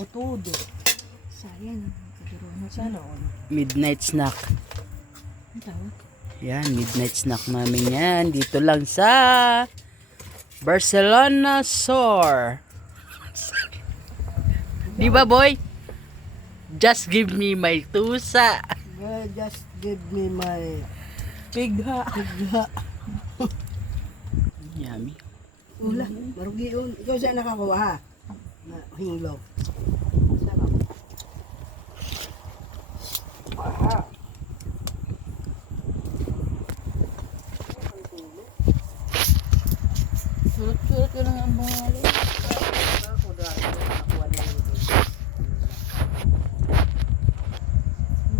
O todo. Sayang. Sana all. Midnight snack. Ang tawag? Yan, midnight snack namin yan. Dito lang sa Barcelona Shore. Di ba, boy? Just give me my tusa. Well, just give me my Pigha. pigha. Yummy. Ula, marugi yun. Ikaw siya nakakuha ha? Na hinglo. Sarap. Ah. Surut-surut ko lang ang bungali. Ako dahil nakakuha na yun.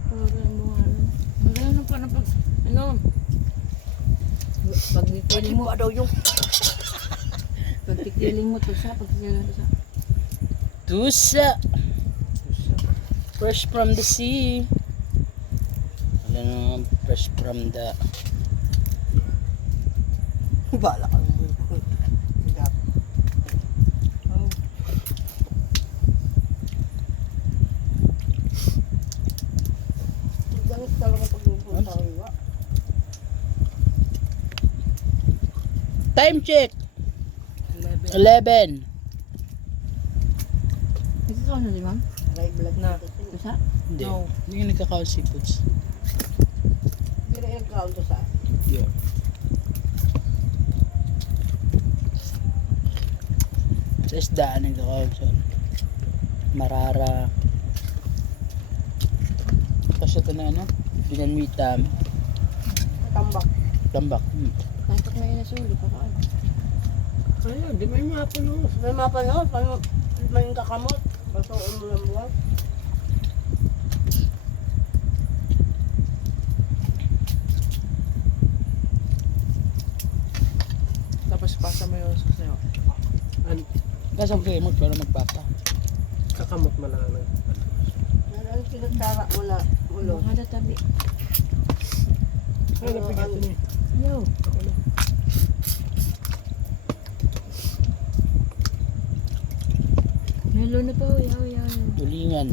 Surut ang bungali. Magano pa na pag... Ano? Pag tikiling mo. Daw yung Pag tikiling mo to sa. Pag tikiling mo to sa. Tusa. Fresh from the sea. Wala naman fresh from the... bala ka ng buhay. Higap. Oh. Ganis talaga pag pupunta kayo. Time check. 11. 11. Ito ka na, di ba? Live vlog na. To sa? Hindi. No. Hindi yung nagkakaw seafoods. Hindi na yung ground to sa. Yeah. Sa isdaan nagkakaw sa Marara. Tapos ito na ano? Binanwitam. Tambak. Tambak. Tapos may nasuli pa ka. Ayun, di may mapanood. May mapanood. May kakamot. Basuon mo ng buwan. Tapos pasa mo yung sa'yo. Kasi ang kaya mo para magpapa. Kakamot mo lang. Ano sinagtara mo na ulo? Kada tabi. Ay, napigat yun eh. Yo. May luno pa. Yaw, yaw. Tulingan.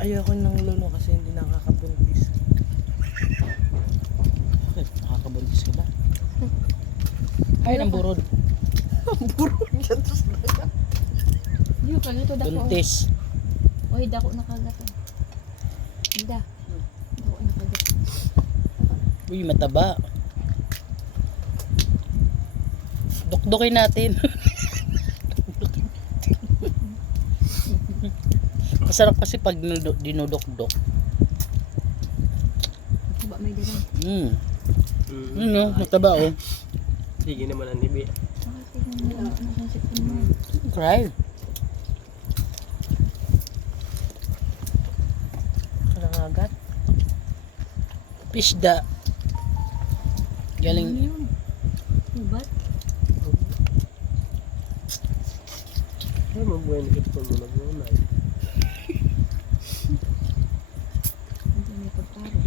Ayoko ng luno kasi hindi nakakabuntis. Bakit? Makakabuntis ka ba? Ay, ng burod. Yo, kalito dako. Buntis. Oy, dako na kagat. Ida. Dako na kagat. Uy, mataba. Dukdukin natin. Masarap kasi pag dinudok-dok. Ba may dagan. No, mataba oh. Sige naman ang nibi. Tingnan mo ang sipin mo. Cry. Nangagat. Pisda. Galing. Ano yun? Ubat? Ay, mabuhay na ito mo nag-unay. Hindi may pagtaro.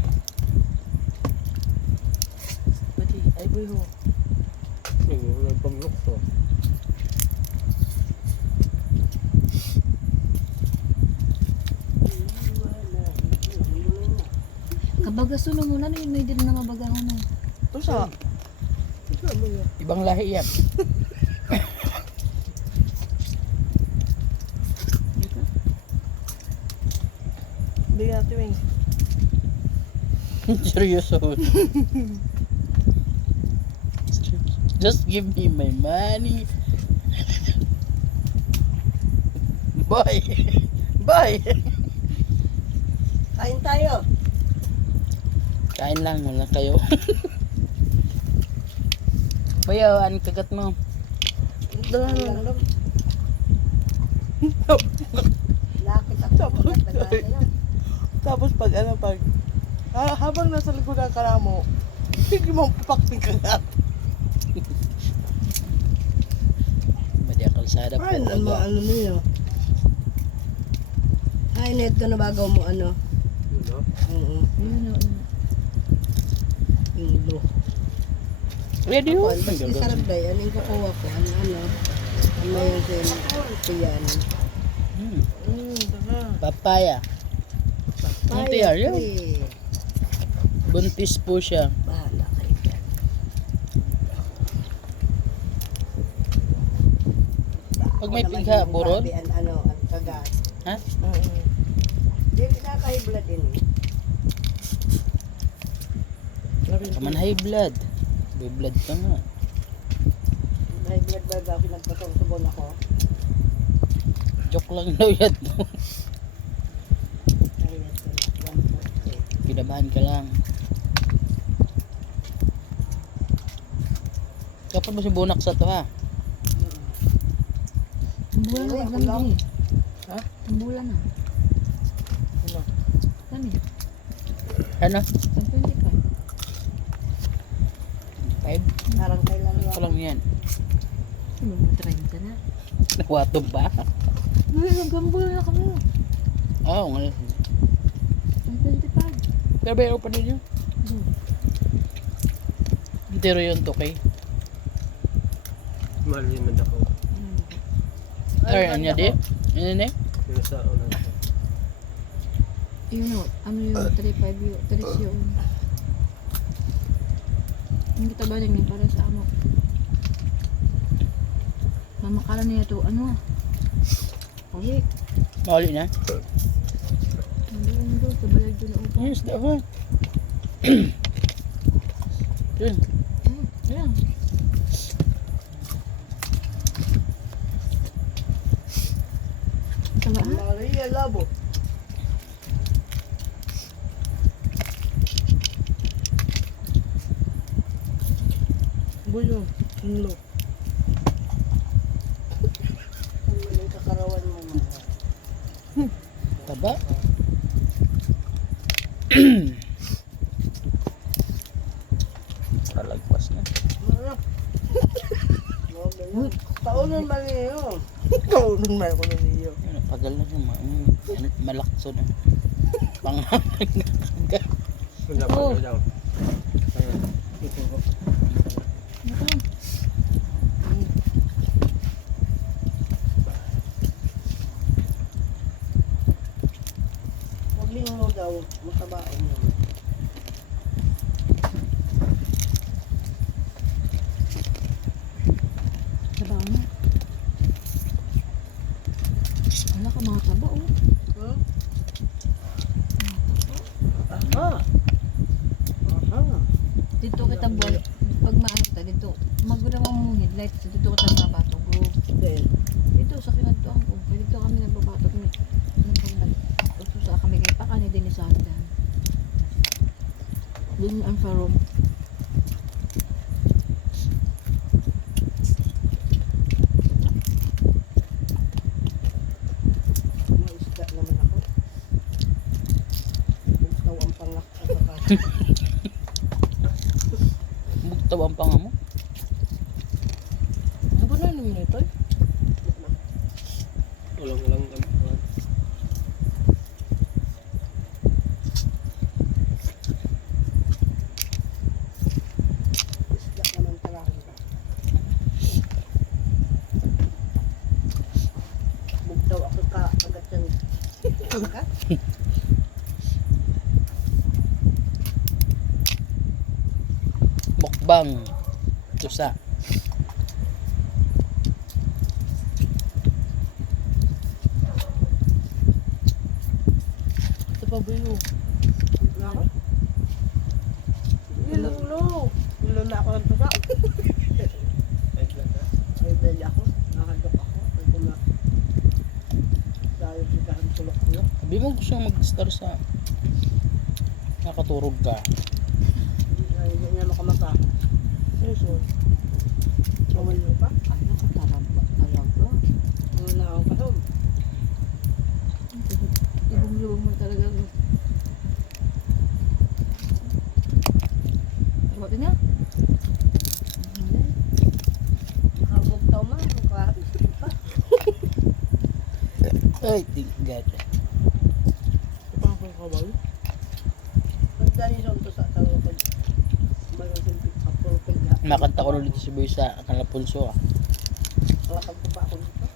Pati, ay boy ho. Sige, nagpaglukso. Kabagasun mo na may din na mabagahan na. Tusa. Tusa mo yan. Ibang lahi yan. Hindi nga tuwing. Seryoso. Just give me my money. Boy. Boy. Kain tayo. Kain lang, wala kayo. Bayo, ano kagat mo? Lakit ako. Tapos pag habang nasa likod ng karamo, hindi mo papak ng kagat. Badi ang kalsada po. Ay, ano niyo? Ay, net ko na bago mo ano. Ano? Oo. Yun o. Yung lo. Ready ho? Basta sarap day. Ano yung kukuha ko? Ano? Ano yung siyan? Hmm. Papaya. Ang tiyar yan. tree. Buntis po siya. Bahala kayo dyan. Pag may Ako naman pigha, yung buron? grabe ang kagat. Ha? Di nakaka-high blood din eh. Kaman high blood. High blood ka nga. High blood ba daw pinagpasong-subon ako? Joke lang daw yan. Ayun, 1.3. Kinabahan ka lang. Kapag mo si Bunak sa to ha? Ang bulan na Ay, maglamig ako eh. Ha? Ang bulan na. Ano? Saan eh? Ano? Ang 25. 5? Parang kailan Ito lang yan. Ano mo 30 na? Nawatog ba? Hanggang bulan na kami. Oo nga. Ang 25. Pero bayaro pa ninyo. Pero yun to kay. Mahal yun man ako. Ay, anya di? Ano eh? Yung sa una. Yun o, ano yung 35 yun, 3 yun. Hindi kita ba naging para sa amo? Mamakalan niya to, ano? Uy, Mali na. nandun doon, sa balag doon na upo. Yes, daw. Yun. Ayan. Tama ha? Maria Labo. Buyo. Hinlo. Ang maling kakarawan mo mga. Taba. Palagpas na. Marap. Paunan ba niyo? Kaunan man ako na niyo. Yun, pagal na siya. Malakso na. Panghangag na kagad. Kung dapat Oo. ko daw. Ayun. Ito. Huwag lingaw daw. Matabaon mo. Taba na. Wala ka mga taba oh. Hmm? Aha. Aha. Dito kita buwan, pag maarta dito, magulawang mong headlight, dito kita mabato. Go. Then, Dito sa kinatuan ko, dito kami nagbabato kami. Sa kami kay Pakani din sa hagdan. Doon ang farong. may isda naman ako. Bugtaw ang pangak sa kakas. Bugtaw ang panga mo. Ano ba na namin ito? Ulang-ulang. Isda naman talaga. Bugtaw ako ka agad yan. Pangkat? Mukbang. Tusa. Ito pa buyo. Ako? Nilulo. Nilulo na ako ng tusa. Ay, beli ako. Nakadok ako. Ay, kuma. Dahil sigahan sulok-sulok. Sabi mo gusto mag-star sa nakaturog ka. Ay, hindi niya makamasa. Season. Bawal mo pa. Ano ka taramba? Taramba? Wala akong kasum. Ibong-lubong mo talaga. Buti niya? Nakabugtaw man. Nakaisip pa. Ay, thank God. Ito pa ang kabal. Pagdali sa tusa sa lupad. Malusin apuro pigla. Makanta ko ulit si Boy sa Kalapulso ah. Wala kang pa ako dito.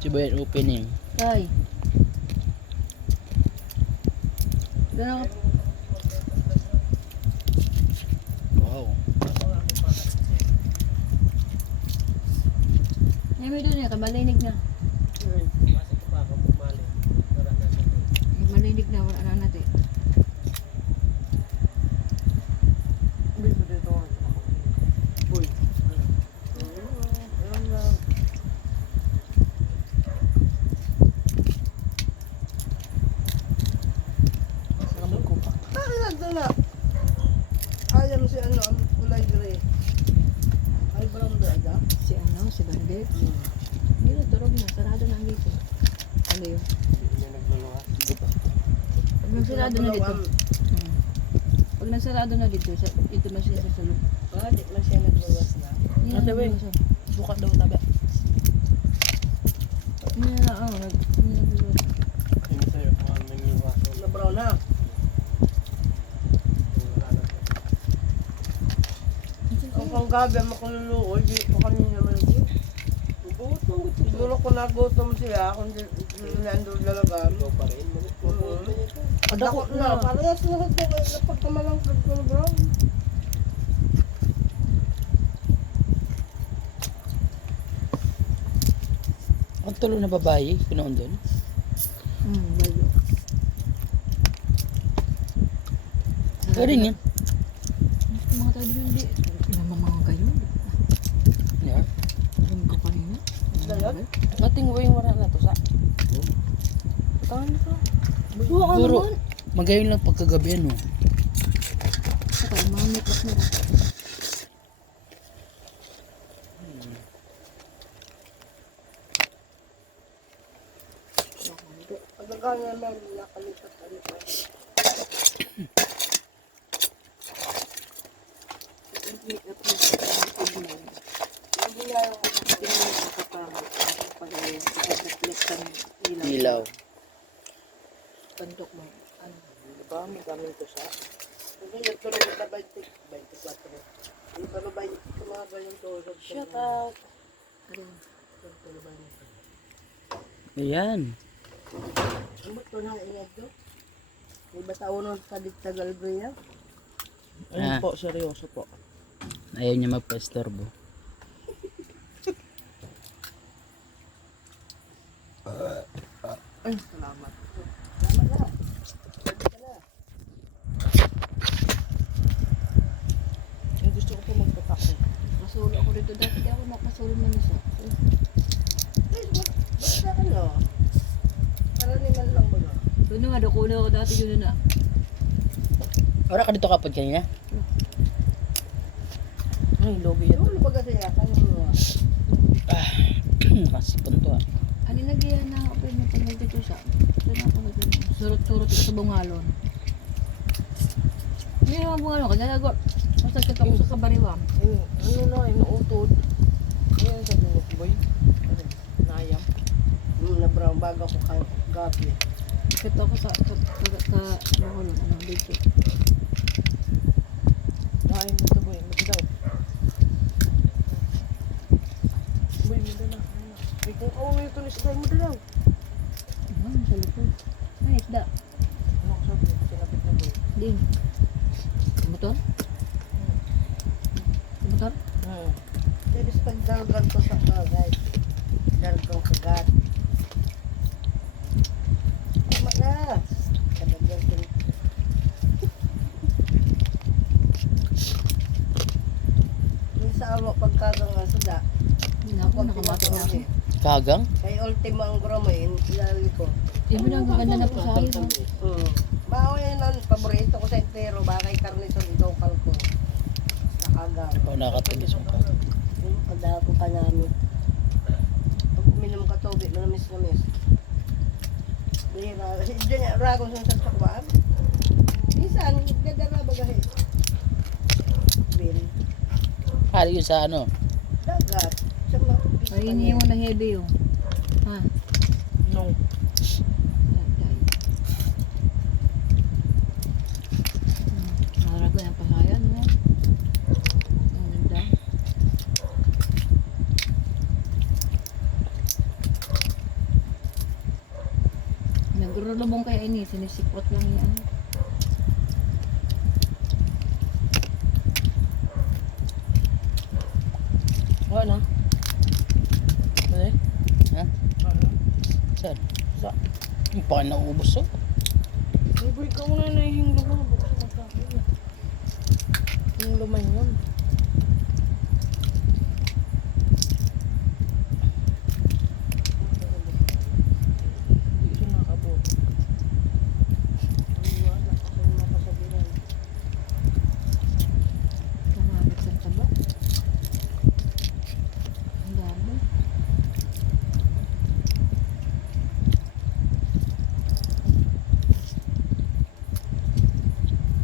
Sibayan opening. Tay. Ganun. Wow. May doon niya, malinig na. Masik ko pa ako bumali. Tara na natin. Malinig na, wala na natin. Uy, pwede ito. Uy. Ayan lang. Saka magkupak. Ay, nandun na. Ayam si ano, ang kulay gray. Ay, brown bread ah. Si si Bandit. Dito, turog na. Sarado na ang dito. Ano yun? Hindi niya nagluluwas. Pag nagsarado na dito. Pag nagsarado na dito, ito na siya sa sulok. Ah, di man siya nagluwas na. Ate, wait. Buka daw tabi. Hindi na, nagluwas. Hindi sa'yo kung ano yung luwas. Na brown na. Wala na. Ang panggabi, makululuoy, di ko kanina naman ito. Siguro kung nagutom siya, kung nandun lalagan. Ikaw pa rin. Adako na, parehas na ito kayo na pagkamalangkad ko na brown. Ang tulo na babae, pinoon doon. Bago. Pwede yan. Mga tayo din hindi. Namamanga kayo. Yeah. Alam ko kanina. Dayan? Ating wing wala na to sa. Taan ka. Siguro, magayon lang pagkagabi ano. Saka, mga makeup na rin. Pagkakanya na nakalipat-alipat. Hindi na yung Ilaw. Pantok mo. Ano? Diba? Magamit ko sa. Hindi, nagtuloy na 24. Hindi pa na 20 kumaga yung tulog. Shut up. Ayan. Umot ko na ingad do. May bataunon sa Dictagal Brea. Ayun Ah. po, seryoso po. Ayaw niya magpa-estorbo. Ay, salamat. Salamat na. Pwede ka na. Yung gusto ko po magpapak eh. Masulo ako dito. Dati di ako makasulo na nisa. Basta ano? Karaniman lang ba na? Doon na nga, dakuna ako dati yun na. Ora ka dito kapag kanina? Ay, lobby yan. Ano ba kasi yakan mo? Nakasipon to ah. Ano nagyayan na ako yung tagal dito sa. Doon ako naging surot-surot dito sa bungalon. Hindi naman bungalon. Kaya nagor. Masakit ako sa kabariwang. Ano na, inuutod. Ayan sabi mo, boy. Ano, nayam. Na brown bago ko kay gabi. Sakit ako sa bungalon. Ano dito. Nayam dito, boy. Mati daw. Boy, mati na. Ay, kung ako ngayon ito, nisday mo daw. Sa likod. Ay, isda. Ano ko sabi, sinapit na boy. Ding. Motor? Motor? Pero sa pagdargan ko sa kagad. Dargang kagat. Tama na. Kadagyan ko. Minsan ako pagkagang nga sada. Hindi na ako. Nakamati na ako. Kagang? Kay ultimo ang gromoy, ilali ko. Iba na ang ganda na po sa akin. Bao yan ang paborito ko sa entero. Bakay karnison idokal ko. Nakagang. O nakatagis mo pa. Pagdako ka namin. Pag uminom ka tubig, manamis-namis. Bihira. Diyan niya, ragong sa saksakbaan. Minsan, dadara bagahe. Bin. Hali yun sa ano? Dagat. Sama. Ay, hindi mo na heavy yung. Ha? No. Narago yung pasayan mo. Ang ganda. Pero lumong kaya ini, sinisikrot lang yan. Wala na. Ano eh? Ha? Wala. Saan? Sa. Yung pa naubos oh. Libre ka muna na yung lumang. Buksan mo sa akin. Yung lumang yun. Hindi siya nakaboto. Wala akong mapasabihan. Kamabit sa taba. Ang dami.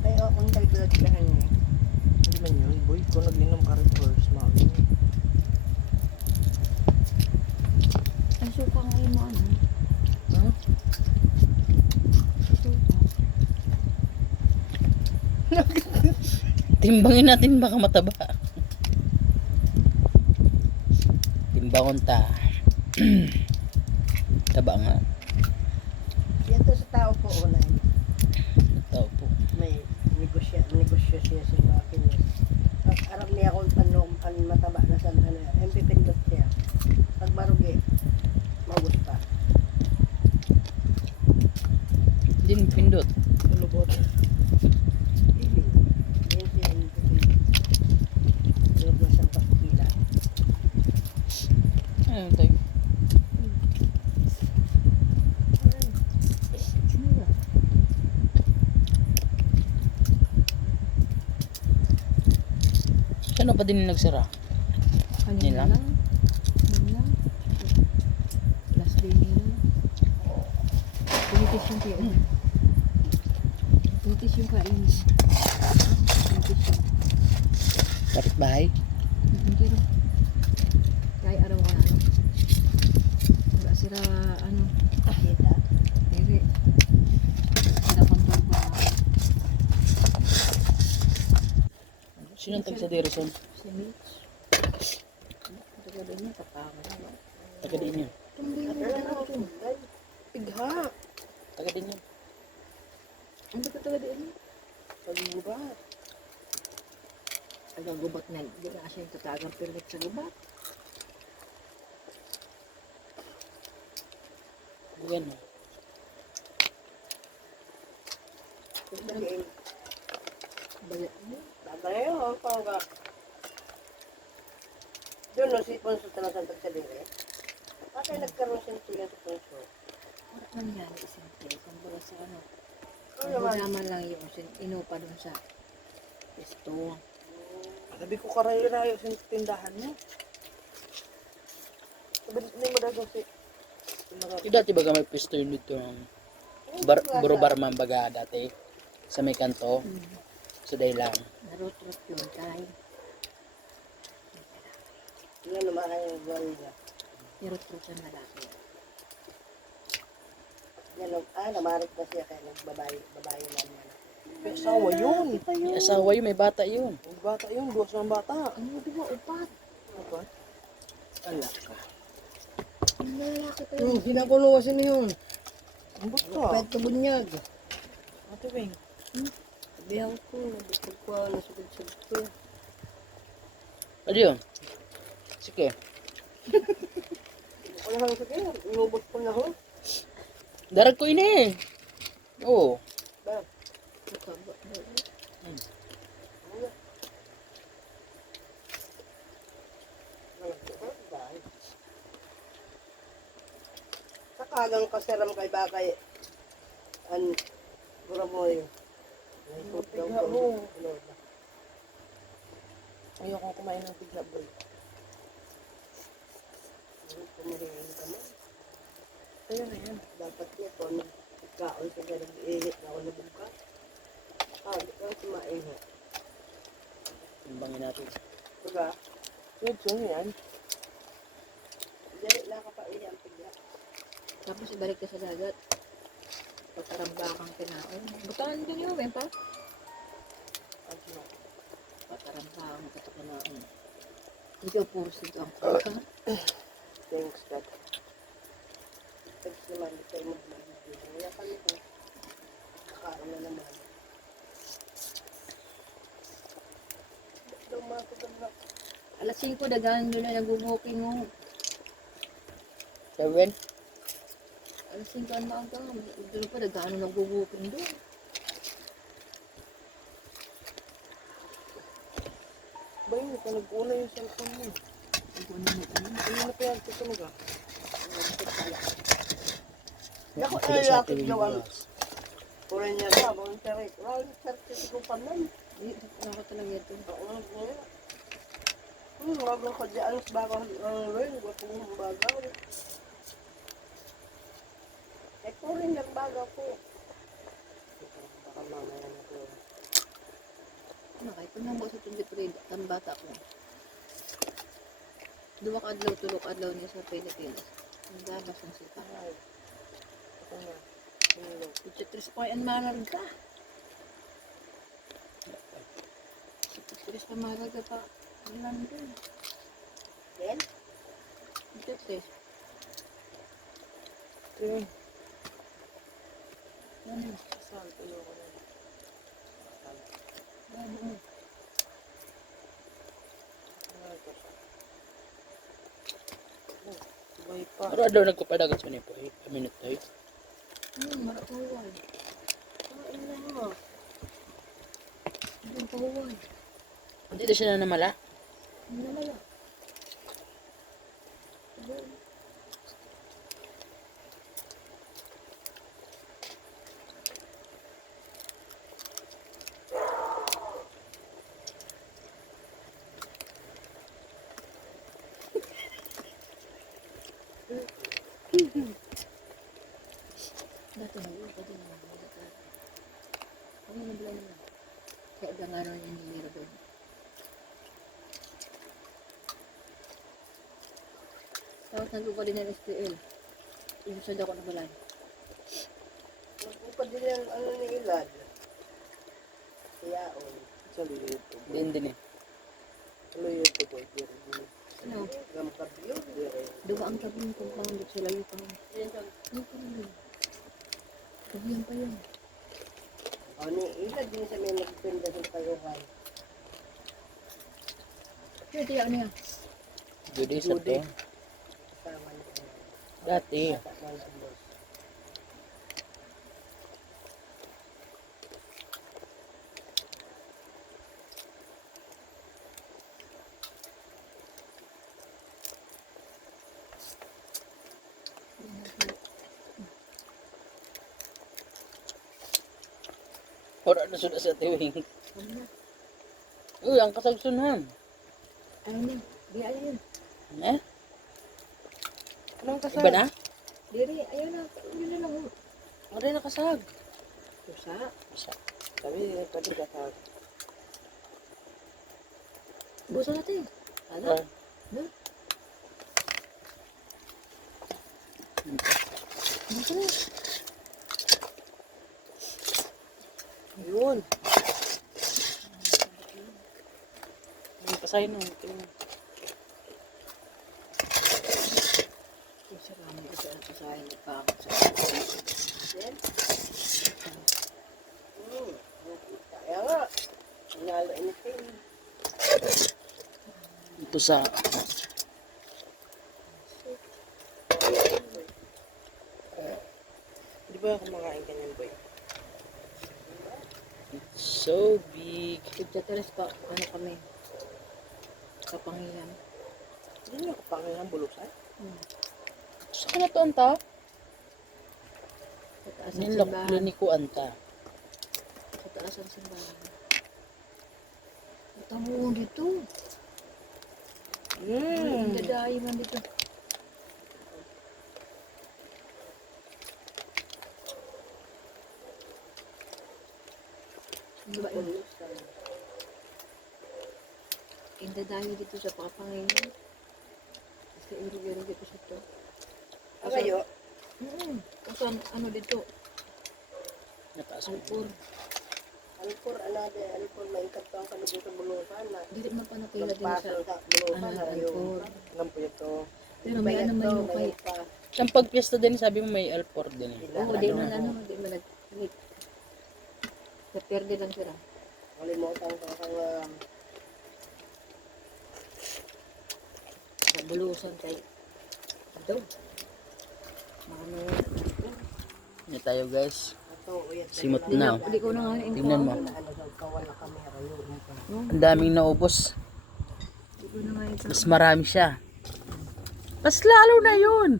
Kaya akong nagdagdahan niya. Hindi man yun, boy. Kung naglinom ka rin first, mawin. Ay, suka nga yung ano. Ha? Suka. Timbangin natin baka mataba. Timbangon ta. Taba nga. Ito sa tao po, unay. Tao po. May negosyo siya sa mga kinis. Pag aram niya kung pan mataba na sa ano, yung pipindot siya. Pag marugi, magusta. Din pindot. Lulubot. Hindi. Yan siya yung pipindot. Loob na siyang pakikila. Ayun tayo. Mura. Saan pa din nagsara? Kanina Nila? lang. Kanina. Last day nila. Pinitis yung tiyo. Pinitis yung kain. Pinitis yung. Kapit bahay? Hindi rin. Kaya araw ka ano. Wala sila ano. Kita. Diri. Sila kontrol ba. Sino ang tag sa Derison? Si Mitch. Taga doon niya. Kapaka na. Taga din yun. Pigha. Taga din yun. Ano ba taga doon niya? Pagburat. Taga gubat na. Hindi na siya yung tatagang permit sa gubat. Bugan mo. Naging Balat mo. babayo, pangga. Doon no, si Ponso talagang tagsaliri. Bakit nagkaroon siya ng sa Ponso? Wala man yan. Isang tayo. Kung baga sa ano. Ano Ang naman? naman lang yung inupa dun sa pesto. Sabi ko karayo-rayo sa tindahan mo. Sabi mo daw si... Dati baga may pisto yun dito ng Buro Barman baga dati. Sa may kanto. Sa Daylang. Narot-rot yun. Kaya. Yan naman ang buwan niya. Narot-rot yan na dati. Yan namarit na siya kaya babae naman. May asawa yun. May asawa yun, may bata yun. Ang bata yun, duwas ng bata. Ano ba? Upat. Ano? Ala ka. Ang lalaki pa yun. Sinakulo kasi na yun. Ambot ka. Pwede bunyag. Ate Wing. Sabihan ko, nabitag ko, nasugod-sugod ko. Ano yun? Sige. Wala kang sabihin, inubos ko na ho. Darag ko ini. Oo. Nakaba. Sakagang kaseram kay bakay. Gura mo yun. Pigha mo. Ayoko kumain ng pigha, boy. Pumarihin ka mo. Ayun na yan. Dapat nito, nagkaon ka na nag-iinit na ako nabugka. Di ka kumain ho. Timbangin natin. Diba? Medyo yan. Dali na ka pa iyan pigla. Tapos ibalik ka sa dagat. Patarambakang kinaon. Butaan din yun, pa? Ano? Patarambakang katakinaon. Ikaw puro sito ang kuka. Thanks, Dad. Thanks naman sa imo. Wala kami Alas 5, dagaan doon na nag-walking mo. 7? Alas 5 ang maaga. Doon pa, dagaan na nag-walking doon. Ba yun, ito nag-una yung cellphone mo. Ano na kaya tutunog ah? Ako Sila ay sa lakit ating gawan. bukas. Kuren niya ba, mga tarik. Wala, sarti ko pa nun. Ako talaga ito. Wag lang ko dyan sa bago ang rin. Wag kong bagaw. Eh, kuren yung bago ko. Baka mamaya na to. Kahit pa nang sa 23, ang bata ko. Duwa ka adlaw, tulog adlaw niya sa Pilipinas. Ang gabas ng sita. Ay. Ito na. Hilo. 23 pa yan marag ka. 23 pa marag ka pa. Ang nandun. Then, 23. Ito yun. Ano? Saan? Tuyo ko na. Ano mo? Ano ito? Oh, sabay pa. Pero daw nagpapadagat sa nipo. Minute tayo. Marakuwan. Kain na mo. Ang kawan. Hindi na siya na namala. Ang namala. Dati na yun, pwede na naman. Ano na ba yun? Kaya dangaran yung nilira doon. Tapos naglupa din ng STL. Yung sad ako nabalan. magpupad din yung ano ni Ilad. Siyaon. Sa liit ko. Din din eh. Ano yun ito boy? Ano? Gampag yun. Duga ang tabi yung compound at sila yung pang... Ano pa rin? Kabiyan pa yun. O ni Ilad din sa may nagpinda ng payuhan. Kaya tiya ano yan? Judy sa to. Kasama niya. Dati. Kasama niya. Wala na suda sa tiwing. Ano na? Uy, ang kasagsunan. Ayaw na. Di ayaw yun. Eh? Anong kasal? Iba na? Diri, ayaw na. Hindi na lang. Ano rin nakasag? Kusa. Sabi, pwede kasal. Buso natin. Ano? Ah. No? Buso na. Yun. Ang kasay na. Kusa kami kasi ang kasahin pa ako sa Then, kaya nga. Nalo anything. Ito sa... Di ba kumakain ka niyan boy? So big. Tigtatalas pa. Ano kami? Kapangilan. Hindi niyo kapangin ang bulusan? Sa ka na to anta? Sa taas ng Nilok, simbahan. liniko anta. Sa taas ng simbahan. Tamo dito. Ang dadayo man dito. Ano ba yun? Ang dadayo dito sa Papangayon. Kasi iro-iro dito sa to. Kayo, Kasi ano dito? Nataas ko. Alpur. alpur, alpur, may ikat ang kalubo sa bulusan na. Dili man pa nakila din sa Magpasal sa bulusan ano, na alpur. yung. Anong po ito? Pero may ano man yung kay... Siyang pagpiesta din, sabi mo may alpor din eh. Oo, di man ano, di man nag... Naperde lang sila. Kalimutan ko kang bulusan kay daw. Ano Hindi tayo guys. Ito, uyat. Simot na. Hindi ko na nga Tingnan mo. Ano daw, kawala kamera yun. Ang daming naubos. Hindi ko na nga Mas marami siya. Mas lalo na yun.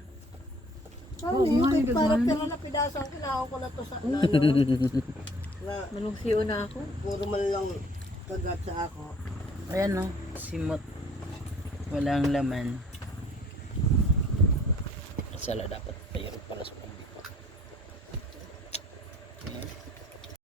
Parang Oo, yun, mahal, kahit para mahal. pera na pidasa, kinakaw ko na to sa ano. Na Malungsiyo na ako. puro man lang kagat sa ako. Ayan no. Simot. Walang laman. Sala dapat mayroon pala sa pambiko. Ayan.